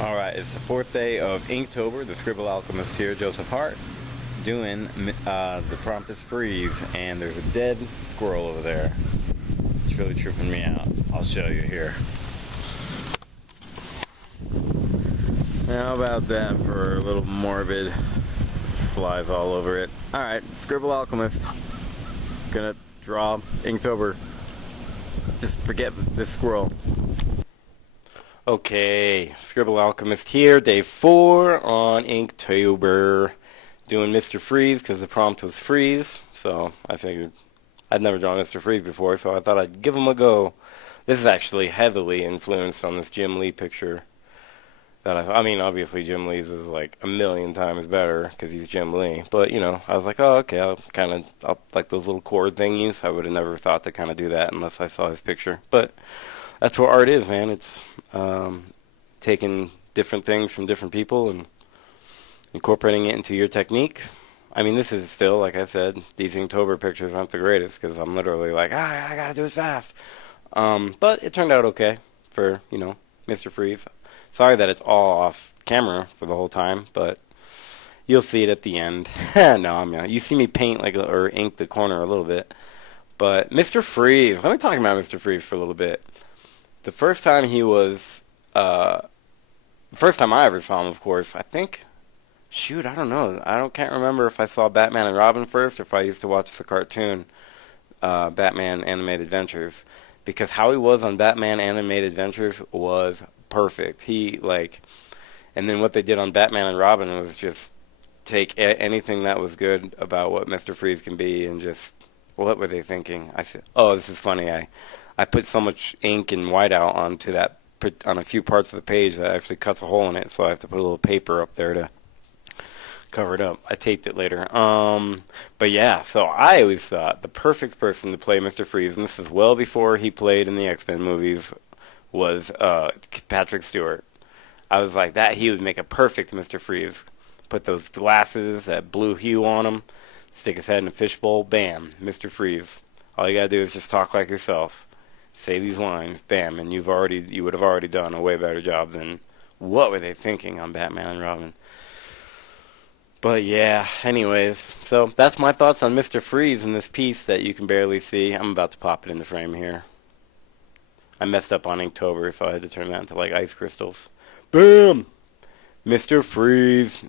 Alright, it's the fourth day of Inktober. The Scribble Alchemist here, Joseph Hart, doing the prompt is freeze, and there's a dead squirrel over there. It's really tripping me out. I'll show you here. How about that for a little morbid? Flies all over it. Alright, Scribble Alchemist. Gonna draw Inktober. Just forget this squirrel. Okay, Scribble Alchemist here, day 4 on Inktober. Doing Mr. Freeze because the prompt was freeze, so I figured I'd never drawn Mr. Freeze before, so I thought I'd give him a go. This is actually heavily influenced on this Jim Lee picture. I mean, obviously Jim Lee's is like a million times better because he's Jim Lee, but you know, I was like, oh, okay, I'll like those little chord thingies. I would have never thought to kind of do that unless I saw his picture, but that's what art is, man. It's taking different things from different people and incorporating it into your technique. I mean, this is still, like I said, these Inktober pictures aren't the greatest because I'm literally like, I gotta do it fast. But it turned out okay for, you know, Mr. Freeze. Sorry that it's all off camera for the whole time, but you'll see it at the end. No, you see me paint or ink the corner a little bit. But Mr. Freeze, let me talk about Mr. Freeze for a little bit. The first time the first time I ever saw him, of course, I think, shoot, I don't know. Can't remember if I saw Batman and Robin first or if I used to watch the cartoon, Batman Animated Adventures. Because how he was on Batman Animated Adventures was perfect. And then what they did on Batman and Robin was just take anything that was good about what Mr. Freeze can be and just, what were they thinking? I said, oh, this is funny. I put so much ink and whiteout onto that, on a few parts of the page that actually cuts a hole in it, so I have to put a little paper up there to cover it up. I taped it later. But yeah, so I always thought the perfect person to play Mr. Freeze, and this is well before he played in the X-Men movies, was Patrick Stewart. I was like, that he would make a perfect Mr. Freeze. Put those glasses, that blue hue on him, stick his head in a fishbowl, bam, Mr. Freeze. All you gotta do is just talk like yourself. Say these lines, bam, and you would have already done a way better job than what were they thinking on Batman and Robin. But yeah, anyways, so that's my thoughts on Mr. Freeze in this piece that you can barely see. I'm about to pop it in the frame here. I messed up on Inktober, so I had to turn that into like ice crystals. Boom! Mr. Freeze.